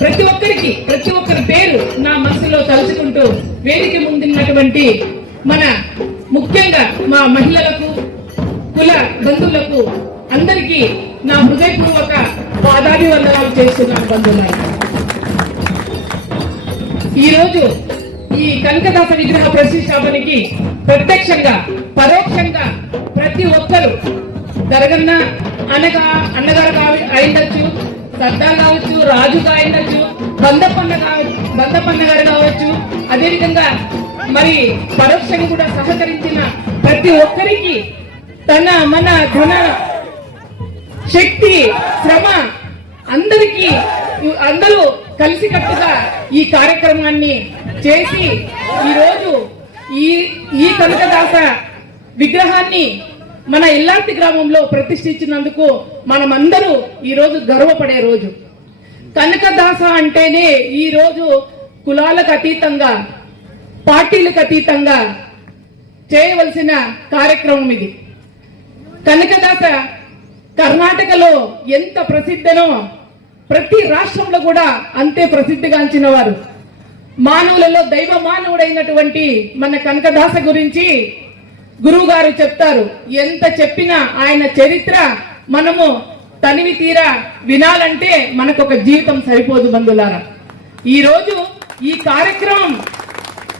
ప్రతి ఒక్కరి పేరు నా మనసులో తలుచుకుంటూ వేదిక ముందున్నటువంటి మన ముఖ్యంగా మా మహిళలకు కుల బంధువులకు అందరికీ నా హృదయపూర్వక పాదాభివందనాలు చేస్తున్నాను బంధువులారా. ఈరోజు ఈ కనకదాస విగ్రహ ప్రతిష్టాపనకి ప్రత్యక్షంగా పరోక్షంగా ప్రతి ఒక్కరు జరగన్న అన్నగారు అయిండొచ్చు, సర్దార్ కావచ్చు, రాజుగా అయిండొచ్చు, బందపన్న గారు కావచ్చు, అదేవిధంగా మరి పరోక్షంగా కూడా సహకరించిన ప్రతి ఒక్కరికి మన ధన శక్తి శ్రమ అందరూ కలిసికట్టుగా ఈ కార్యక్రమాన్ని చేసి ఈరోజు ఈ కనకదాస విగ్రహాన్ని మన ఇల్లాంటి గ్రామంలో ప్రతిష్ఠించినందుకు మనమందరూ ఈరోజు గర్వపడే రోజు. కనకదాస అంటేనే ఈరోజు కులాలకు అతీతంగా పార్టీలకు అతీతంగా చేయవలసిన కార్యక్రమం ఇది. కనకదాస కర్ణాటకలో ఎంత ప్రసిద్ధనో ప్రతి రాష్ట్రంలో కూడా అంతే ప్రసిద్ధిగాంచిన వారు. మానవులలో దైవ మానవుడైనటువంటి మన కనకదాస గురించి గురువు గారు చెప్తారు. ఎంత చెప్పినా ఆయన చరిత్ర మనము తనివి తీరా వినాలంటే మనకు ఒక జీవితం సరిపోదు బంధువులారా. ఈరోజు ఈ కార్యక్రమం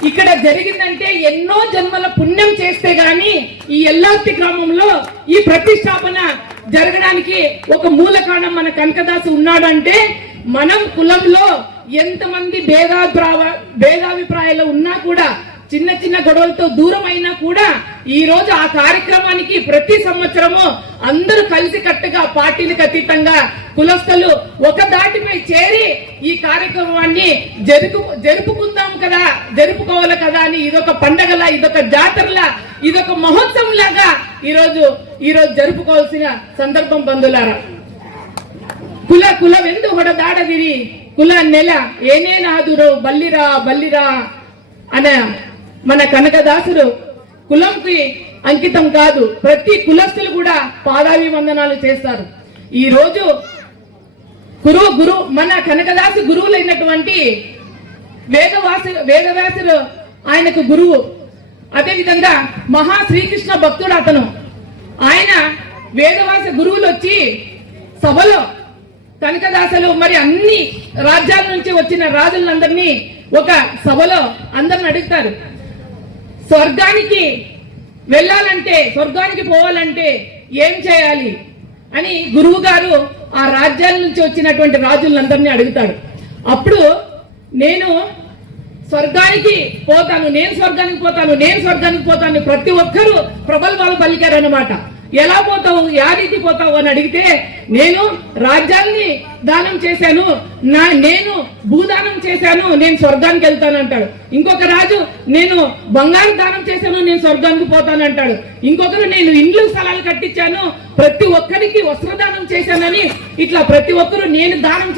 ఇక్కడ జరిగిందంటే ఎన్నో జన్మల పుణ్యం చేస్తే గాని ఈ ఎల్లార్తి గ్రామంలో ఈ ప్రతిష్టాపన జరగడానికి ఒక మూల కారణం మన కనకదాసు ఉన్నాడంటే మనం కులంలో ఎంతమంది భేదాభిప్రాయాలు ఉన్నా కూడా చిన్న చిన్న గొడవలతో దూరం అయినా కూడా ఈ రోజు ఆ కార్యక్రమానికి ప్రతి సంవత్సరము అందరూ కలిసి కట్టుగా పార్టీలకు అతీతంగా కులస్తులు ఒక దాటిపై చేరి ఈ కార్యక్రమాన్ని జరుపుకుందాం కదా, జరుపుకోవాలి కదా అని ఇదొక పండగలా, ఇదొక జాతరలా, ఇదొక మహోత్సవం లాగా ఈరోజు జరుపుకోవాల్సిన సందర్భం బంధులారా. కులವೆಂದು ಹೊಡೆದಾಡದಿರಿ కుల నెల ఏనేనాదురో బల్లిరా అనే మన కనకదాసుడు కులంకి అంకితం కాదు, ప్రతి కులస్తులు కూడా పాదాభివందనాలు చేస్తారు. ఈ రోజు గురు మన కనకదాసు గురువులైనటువంటి వేదవ్యాసుడు ఆయనకు గురువు. అదేవిధంగా మహా శ్రీకృష్ణ భక్తుడు అతను. ఆయన వేదవ్యాస గురువులు వచ్చి సభలో కనకదాసలు మరి అన్ని రాజ్యాల నుంచి వచ్చిన రాజులందరినీ ఒక సభలో అందరిని అడుగుతారు, స్వర్గానికి వెళ్ళాలంటే, స్వర్గానికి పోవాలంటే ఏం చేయాలి అని గురువు గారు ఆ రాజ్యాల నుంచి వచ్చినటువంటి రాజులందరినీ అడుగుతాడు. అప్పుడు నేను స్వర్గానికి పోతాను ప్రతి ఒక్కరూ ప్రబల్భాలు పలికారనమాట. ఎలా పోతావు, యా రీతి పోతావు అని అడిగితే, నేను రాజ్యాన్ని దానం చేశాను, నేను భూదానం చేశాను, నేను స్వర్గానికి వెళ్తాను అంటాడు. ఇంకొక రాజు నేను బంగారు దానం చేశాను, నేను స్వర్గానికి పోతాను అంటాడు. ఇంకొకరు నేను ఇండ్లు స్థలాలు కట్టించాను, ప్రతి ఒక్కరికి వస్త్రదానం చేశానని ఇట్లా ప్రతి ఒక్కరు నేను దానం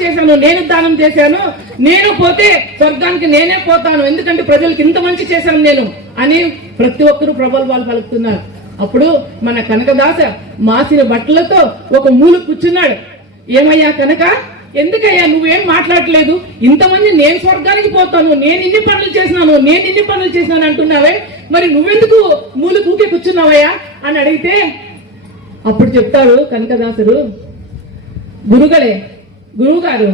చేశాను, నేను పోతే స్వర్గానికి నేనే పోతాను, ఎందుకంటే ప్రజలకు ఇంత మంచి చేశాను నేను అని ప్రతి ఒక్కరు ప్రబల్భాలు పలుకుతున్నారు. అప్పుడు మన కనకదాస మాసిన బట్టలతో ఒక మూల కూర్చున్నాడు. ఏమయ్యా కనక, ఎందుకయ్యా నువ్వేం మాట్లాడలేదు? ఇంతమంది నేను స్వర్గానికి పోతాను, నేను ఇన్ని పనులు చేసినాను అంటున్నావే, మరి నువ్వెందుకు మూల కూకే కూర్చున్నావయ్యా అని అడిగితే అప్పుడు చెప్తాడు కనకదాసుడు, గురువు గారు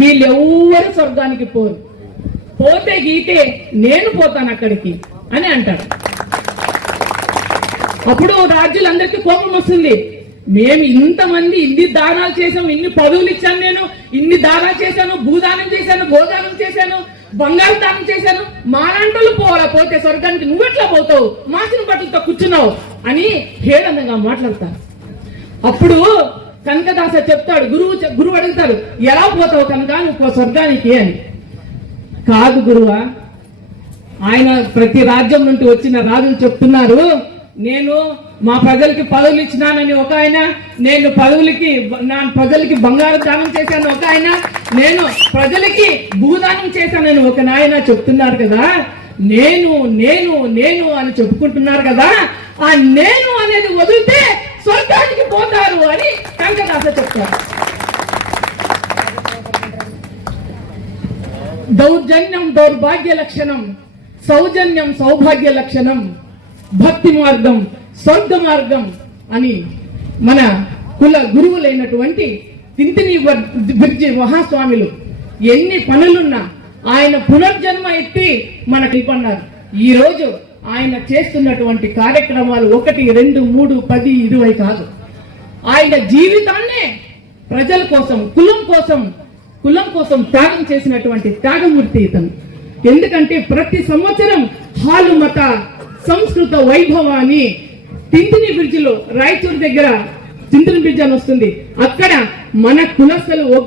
వీళ్ళెవ్వరు స్వర్గానికి పోరు, పోతే గీతే నేను పోతాను అక్కడికి అని అంటాడు. అప్పుడు రాజ్యులందరికీ కోపం వస్తుంది. మేము ఇంతమంది ఇన్ని దానాలు చేశాము, ఇన్ని పదవులు ఇచ్చాను, నేను ఇన్ని దానాలు చేశాను, భూదానం చేశాను, గోదానం చేశాను, బంగారు దానం చేశాను, మాలాంటోళ్ళు పోతే స్వర్గానికి నువ్వెట్లా పోతావు, మాసిన బట్టలతో కూర్చున్నావు అని హేళనంగా మాట్లాడతారు. అప్పుడు కనకదాస చెప్తాడు, గురువు అడుగుతాడు, ఎలా పోతావు కనుక నువ్వు స్వర్గానికి అని. కాదు గురువా, ఆయన ప్రతి రాజ్యం నుండి వచ్చిన రాజులు చెప్తున్నారు, నేను మా ప్రజలకి పదవులు ఇచ్చినానని ఒక ఆయన, నేను ప్రజలకి బంగారు దానం చేశాను ఒక ఆయన, నేను ప్రజలకి భూదానం చేశానని ఒక నాయన చెప్తున్నారు కదా. నేను అని చెప్పుకుంటున్నారు కదా, ఆ నేను అనేది వదిలితే స్వర్గానికి పోతారు అని కనకదాస చెప్తారు. దౌర్జన్యం దౌర్భాగ్య లక్షణం, సౌజన్యం సౌభాగ్య లక్షణం, భక్తి మార్గం స్వర్గ మార్గం అని మన కుల గురువులైనటువంటి తింతిని బిర్జి మహాస్వాములు ఎన్ని పనులున్నా ఆయన పునర్జన్మ ఎత్తి మనకు ఇవ్వన్నారు. ఈ రోజు ఆయన చేస్తున్నటువంటి కార్యక్రమాలు 1, 2, 3, 10, 20 కాదు. ఆయన జీవితాన్నే ప్రజల కోసం, కులం కోసం త్యాగం చేసినటువంటి త్యాగమూర్తి ఇతను. ఎందుకంటే ప్రతి సంవత్సరం హాలు మత సంస్కృత వైభవాన్ని తింతిని బ్రిడ్జిలో, రాయచూరు దగ్గర తింతిని బ్రిడ్జ్ అని వస్తుంది, అక్కడ మన కులస్తులు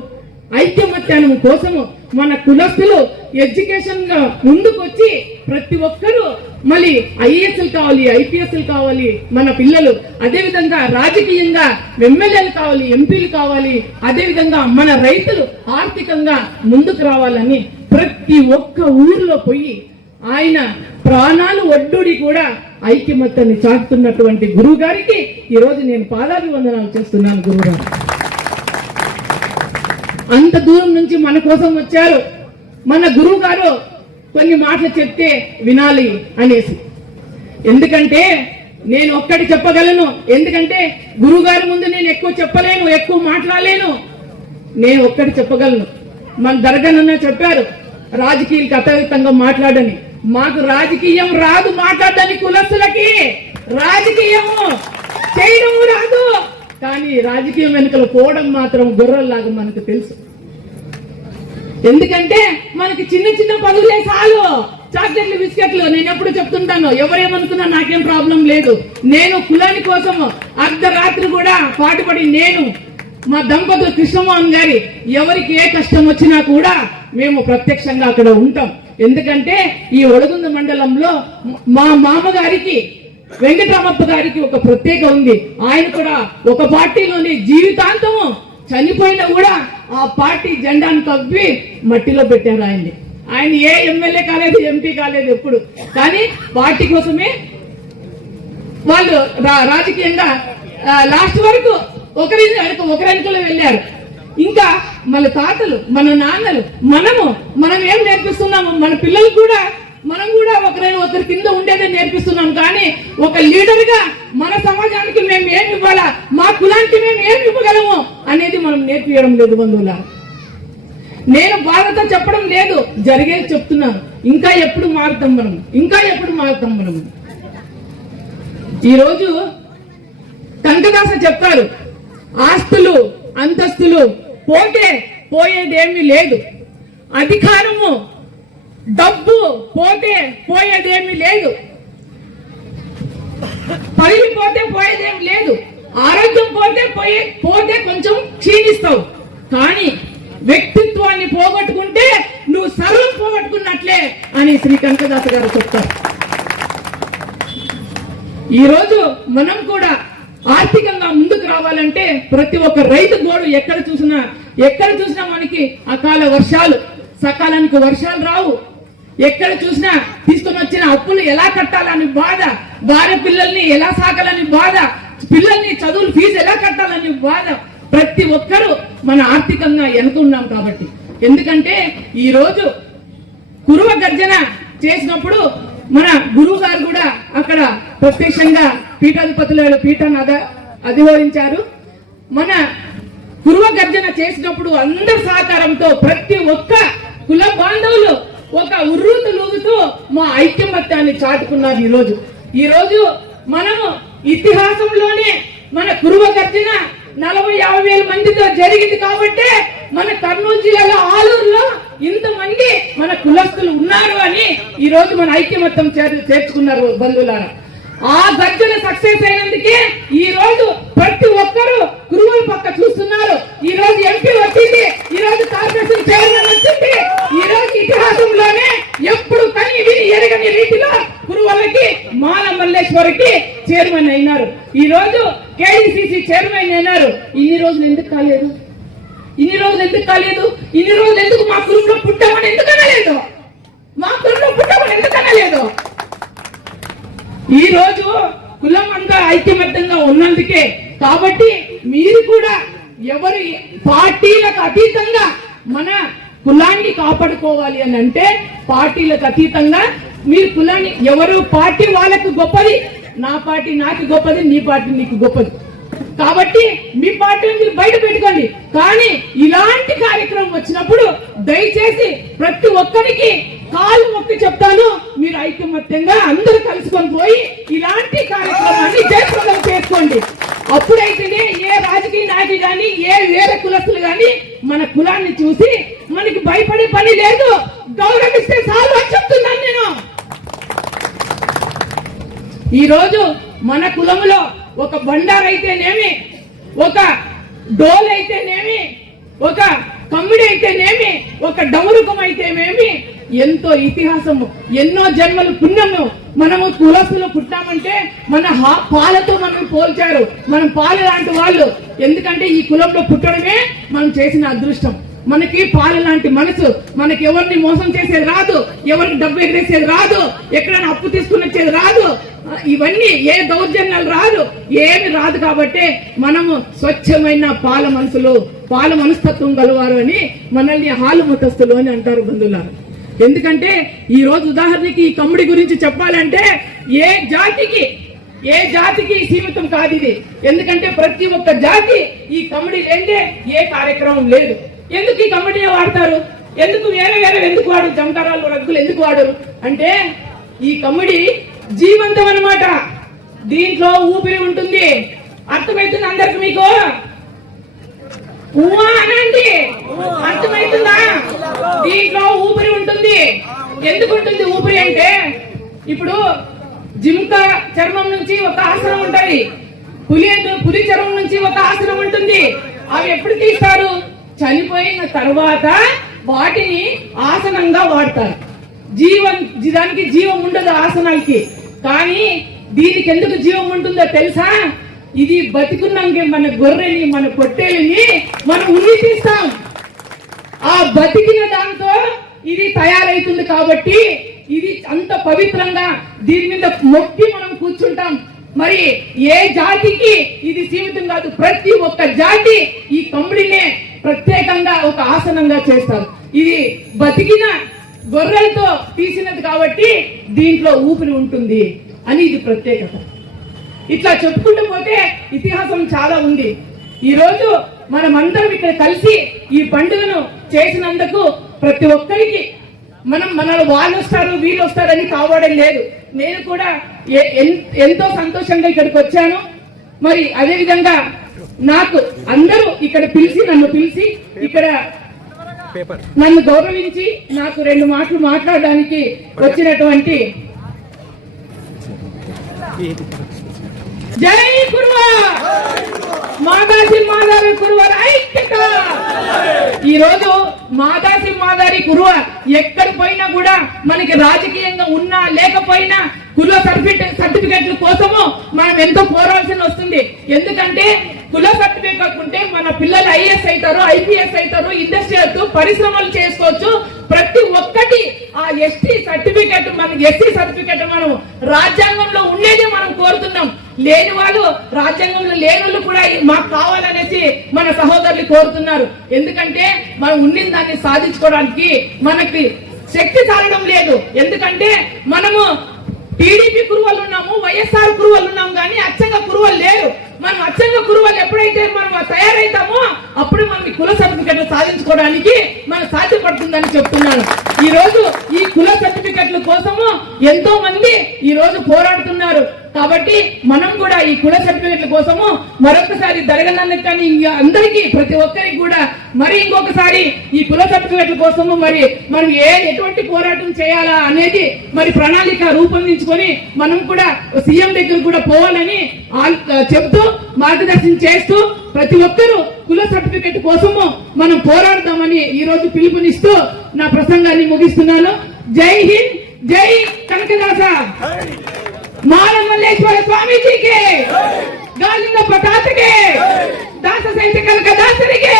ఐక్యమత్యానం కోసము మన కులస్తులు ఎడ్యుకేషన్ గా ముందుకొచ్చి ప్రతి ఒక్కరూ మళ్ళీ ఐఏఎస్లు కావాలి, ఐపీఎస్లు కావాలి మన పిల్లలు, అదేవిధంగా రాజకీయంగా ఎమ్మెల్యేలు కావాలి, ఎంపీలు కావాలి, అదేవిధంగా మన రైతులు ఆర్థికంగా ముందుకు రావాలని ప్రతి ఒక్క ఊర్లో పోయి ఆయన ప్రాణాలు ఒడ్డుడి కూడా ఐక్యమత్యాన్ని చాటుతున్నటువంటి గురువు గారికి ఈరోజు నేను పాదాభివందనాలు చేస్తున్నాను. గురువుగారు అంత దూరం నుంచి మన కోసం వచ్చారు. మన గురువు గారు కొన్ని మాటలు చెప్తే వినాలి అనేసి, ఎందుకంటే నేను ఒక్కటి చెప్పగలను, ఎందుకంటే గురువు గారి ముందు నేను ఎక్కువ చెప్పలేను, ఎక్కువ మాట్లాడలేను. నేను ఒక్కటి చెప్పగలను. మన దర్గానన్నా చెప్పారు రాజకీయాలకు అతీతంగా మాట్లాడని. మాకు రాజకీయం రాదు మాట్లాడని, కులస్తులకి రాజకీయము చేయడం రాదు, కానీ రాజకీయం వెనుకలు పోవడం మాత్రం గుర్రల్లాగా మనకు తెలుసు. ఎందుకంటే మనకి చిన్న చిన్న పనులే చాలు, చాక్లెట్లు బిస్కెట్లు. నేను ఎప్పుడు చెప్తుంటాను, ఎవరేమనుకున్నా నాకేం ప్రాబ్లం లేదు. నేను కులాని కోసం అర్ధరాత్రి కూడా పాటుపడి, నేను మా దంపతులు కృష్ణమోహన్ గారి ఎవరికి ఏ కష్టం వచ్చినా కూడా మేము ప్రత్యక్షంగా అక్కడ ఉంటాం. ఎందుకంటే ఈ ఒడగుంద మండలంలో మా మామగారికి వెంకటరామప్ప గారికి ఒక ప్రత్యేక ఉంది. ఆయన కూడా ఒక పార్టీలోని జీవితాంతము చనిపోయినా కూడా ఆ పార్టీ జెండాను కప్పి మట్టిలో పెట్టారు ఆయన్ని. ఆయన ఏ ఎమ్మెల్యే కాలేదు, ఎంపీ కాలేదు ఎప్పుడు, కానీ పార్టీ కోసమే వాళ్ళు రాజకీయంగా లాస్ట్ వరకు ఒకరెనుకలో వెళ్ళారు. ఇంకా మన తాతలు, మన నాన్నలు, మనం ఏం నేర్పిస్తున్నాము మన పిల్లలు కూడా, మనం కూడా ఒకరి కింద ఉండేదే నేర్పిస్తున్నాం. కానీ ఒక లీడర్ గా మన సమాజానికి మేము ఏమి ఇవ్వాలా, మా కులానికి మేము ఏమి ఇవ్వగలము అనేది మనం నేర్పించడం లేదు బంధువులారా. నేను బాధతో చెప్పడం లేదు, జరిగేది చెప్తున్నాను. ఇంకా ఎప్పుడు మారుతాం మనం. ఈరోజు కనకదాస చెప్పారు, ఆస్తులు అంతస్తులు పోతే పోయేదేమీ లేదు, అధికారము డబ్బు పోతే పోయేదేమీ లేదు, పల్లి పోతే పోయేదేమి లేదు, ఆరోగ్యం పోతే కొంచెం క్షీణిస్తావు, కానీ వ్యక్తిత్వాన్ని పోగొట్టుకుంటే నువ్వు సర్వం పోగొట్టుకున్నట్లే అని శ్రీ కనకదాస గారు చెప్తారు. ఈరోజు మనం కూడా ఆర్థికంగా ముందుకు రావాలంటే ప్రతి ఒక్క రైతు గోడు ఎక్కడ చూసినా మనకి అకాల వర్షాలు, సకాలానికి వర్షాలు రావు. ఎక్కడ చూసినా తీసుకొని వచ్చిన అప్పులు ఎలా కట్టాలని బాధ, భార్య పిల్లల్ని ఎలా సాకాలని బాధ, పిల్లల్ని చదువులు ఫీజు ఎలా కట్టాలని బాధ. ప్రతి ఒక్కరూ మన ఆర్థికంగా వెనుకున్నాం కాబట్టి. ఎందుకంటే ఈ రోజు కురువ గర్జన చేసినప్పుడు మన గురువు గారు కూడా అక్కడ ప్రత్యక్షంగా పీఠాన్ని అధిరోహించారు. మన కురువ గర్జన చేసినప్పుడు అందరి సహకారంతో ప్రతి ఒక్క కుల బాంధవులు ఒక ఉర్రూతలూగుతూ మా ఐక్యమత్యాన్ని చాటుకున్నారు. ఈ రోజు మనము ఇతిహాసంలోనే మన కురువ గర్జన 40-50 వేల మందితో జరిగింది కాబట్టి మన కర్నూలు జిల్లాలో ఆలూరులో ఇంతమంది మన కులస్తులు ఉన్నారు అని ఈ రోజు మన ఐక్యమత్యం చేర్చుకున్నారు బంధువులారా. ఆ గర్జన సక్సెస్ అయినందుకే ఈ రోజు ప్రతి ఒక్కరూ కురువుల పక్క చూస్తున్నారు. ఈ రోజు ఎంపీ వచ్చింది, ఈ రోజు కార్పొరేషన్ చైర్మన్ వచ్చింది. ఈ రోజు ఇతిహాసంలోనే ఎప్పుడు కని విని ఎరగని రీతిలో కురువులకి మాల మల్లేశ్వరికి చైర్మన్ అయినారు. ఈ రోజు కేడీసీసీ చైర్మన్ అయినారు. ఇన్ని రోజులు ఎందుకు కాలేదు? ఇన్ని రోజులు ఎందుకు మా కుటుంబంలో పుట్టామని ఎందుకు అనలేదు? ఈ రోజు కులం అంతా ఐక్యమత్యంగా ఉన్నందుకే. కాబట్టి మీరు కూడా ఎవరు పార్టీలకు అతీతంగా మన కులాన్ని కాపాడుకోవాలి అని అంటే పార్టీలకు అతీతంగా మీరు కులాన్ని ఎవరు పార్టీ వాళ్ళకు గొప్పది, నా పార్టీ నాకు గొప్పది, నీ పార్టీ నీకు గొప్పది. కాబట్టి మీ పార్టీని మీరు బయట పెట్టుకోండి. కానీ ఇలాంటి కార్యక్రమం వచ్చినప్పుడు దయచేసి ప్రతి ఒక్కరికి కాలు మొక్కి చెప్తాను, మీరు ఐకమత్యంగా అందరూ కలుసుకొని పోయి ఇలాంటి కార్యక్రమాన్ని జయప్రదం చేసుకోండి. అప్పుడైతేనే ఏ రాజకీయ నాయకులు కానీ ఏ వేరే కులస్తులు కానీ మన కులాన్ని చూసి మనకి భయపడే పని లేదు, గౌరవిస్తే చాలు అని చెప్తున్నాను నేను. ఈ రోజు మన కులంలో ఒక బండార్ అయితేనేమి, ఒక డోల్ అయితేనేమి, ఒక కమ్మిడి అయితేనేమి, ఒక డమరుకం అయితేనేమి ఎంతో ఇతిహాసము, ఎన్నో జన్మలు పుణ్యము. మనము కులస్తులు పుట్టామంటే మన పాలతో మనం పోల్చారు, మనం పాల లాంటి వాళ్ళు. ఎందుకంటే ఈ కులంలో పుట్టడమే మనం చేసిన అదృష్టం. మనకి పాల లాంటి మనసు, మనకి ఎవరిని మోసం చేసేది రాదు, ఎవరికి డబ్బు ఎగరేసేది రాదు, ఎక్కడైనా అప్పు తీసుకుని వచ్చేది రాదు, ఇవన్నీ ఏ దౌర్జన్యాలు రాదు, ఏమి రాదు. కాబట్టి మనము స్వచ్ఛమైన పాల మనసులు, పాల మనస్తత్వం గలవారు అని మనల్ని హాలు మతస్థులు అని అంటారు బంధువులారు. ఎందుకంటే ఈ రోజు ఉదాహరణకి ఈ కమ్ముడి గురించి చెప్పాలంటే ఏ జాతికి సీమితం కాదు ఇది. ఎందుకంటే ప్రతి ఒక్క జాతి ఈ కమ్ముడి లేదే ఏ కార్యక్రమం లేదు. ఎందుకు ఈ కమ్ముడిని వాడతారు, ఎందుకు వేరే ఎందుకు వాడు, జమకారాలు రగ్గులు ఎందుకు వాడరు అంటే ఈ కమ్ముడి జీవంతం అన్నమాట. దీంట్లో ఊపిరి ఉంటుంది. అర్థమవుతుంది అందరికి? మీకు అనండి, అర్థమవుతుందా? దీంట్లో ఊపిరి ఉంటుంది. ఎందుకు ఉంటుంది ఊపిరి అంటే, ఇప్పుడు జింక చర్మం నుంచి ఒక ఆసనం ఉంటది, పులి చర్మం నుంచి ఒక ఆసనం ఉంటుంది. అవి ఎప్పుడు తీస్తారు? చనిపోయిన తర్వాత వాటిని ఆసనంగా వాడతారు. దానికి జీవం ఉండదు ఆసనానికి. కానీ దీనికి ఎందుకు జీవం ఉంటుందో తెలుసా? ఇది బతికున్నాక మన గొర్రెని, మన పొట్టేలని మనం ఉన్ని తీస్తాం. ఆ బతికిన దాంతో ఇది తయారైతుంది. కాబట్టి ఇది అంత పవిత్రంగా దీని మీద మొక్కి మనం కూర్చుంటాం. మరి ఏ జాతికి ఇది సీమితం కాదు. ప్రతి ఒక్క జాతి ఈ కమ్ముడినే ప్రత్యేకంగా ఒక ఆసనంగా చేస్తారు. ఇది బతికిన గొర్రెలతో తీసినది కాబట్టి దీంట్లో ఊపిరి ఉంటుంది అని ఇది ప్రత్యేకత. ఇట్లా చెప్పుకుంటూ పోతే ఇతిహాసం చాలా ఉంది. ఈ రోజు మనమందరం ఇక్కడ కలిసి ఈ పండుగను చేసినందుకు ప్రతి ఒక్కరికి మనలో వాళ్ళు వస్తారు వీళ్ళు వస్తారని కావడం లేదు. నేను కూడా ఎంతో సంతోషంగా ఇక్కడికి వచ్చాను. మరి అదే విధంగా నాకు అందరూ ఇక్కడ నన్ను పిలిచి ఇక్కడ నన్ను గౌరవించి నాకు 2 మాటలు మాట్లాడడానికి వచ్చినటువంటి జై కురువ మాదాసి కురువ ఐక్యత. ఈ రోజు మాదాసి మాదారి కురువ ఎక్కడ పోయినా కూడా మనకి రాజకీయంగా ఉన్నా లేకపోయినా కుల సర్టిఫికెట్ల కోసము మనం ఎంతో పోరాల్సి వస్తుంది. ఎందుకంటే కుల సర్టిఫికెట్ ఉంటే మన పిల్లలు ఐఏఎస్ అవుతారు, ఐపీఎస్ అవుతారు, ఇండస్ట్రీ పరిశ్రమలు చేసుకోవచ్చు. ప్రతి ఒక్కటి ఆ ఎస్టీ సర్టిఫికెట్, మన ఎస్సీ సర్టిఫికెట్ మనం రాజ్యాంగంలో ఉండేది మనం కోరుతున్నాం. లేని వాళ్ళు, రాజ్యాంగంలో లేని వాళ్ళు కూడా మాకు కావాలనేసి మన సహోదరులు కోరుతున్నారు. ఎందుకంటే మనం ఉండిన దాన్ని సాధించుకోవడానికి మనకి శక్తి చాలడం లేదు. ఎందుకంటే మనము టీడీపీ కురువలు ఉన్నాము, వైఎస్ఆర్ కురువలు ఉన్నాము, కానీ అచ్చంగా కురువలు లేరు. మనం అచ్చంగా కురువలు ఎప్పుడైతే మనం తయారైతామో అప్పుడు మనం కుల సర్టిఫికెట్లు సాధించుకోవడానికి మనం సాధ్యపడుతుందని చెప్తున్నాను. ఈ రోజు ఈ కుల సర్టిఫికెట్ల కోసము ఎంతో మంది ఈ రోజు పోరాడుతున్నారు. కాబట్టి మనం కూడా ఈ కుల సర్టిఫికెట్ల కోసము మరొకసారి జరగనందుకు కానీ అందరికీ ప్రతి ఒక్కరికి కూడా మరి ఇంకొకసారి ఈ కుల సర్టిఫికెట్ల కోసము మరి మనం ఎటువంటి పోరాటం చేయాలా అనేది మరి ప్రణాళిక రూపొందించుకొని మనం కూడా సీఎం దగ్గర కూడా పోవాలని చెప్తూ మార్గదర్శనం చేస్తూ ప్రతి ఒక్కరూ కుల సర్టిఫికెట్ కోసము మనం పోరాడదామని ఈ రోజు పిలుపునిస్తూ నా ప్రసంగాన్ని ముగిస్తున్నాను. జై హింద్, జై కనకదాస మారమల్లేశ్వర స్వామీజీకి, గాలింగ పటాతకే, దాస సైత కనకదాసరికి.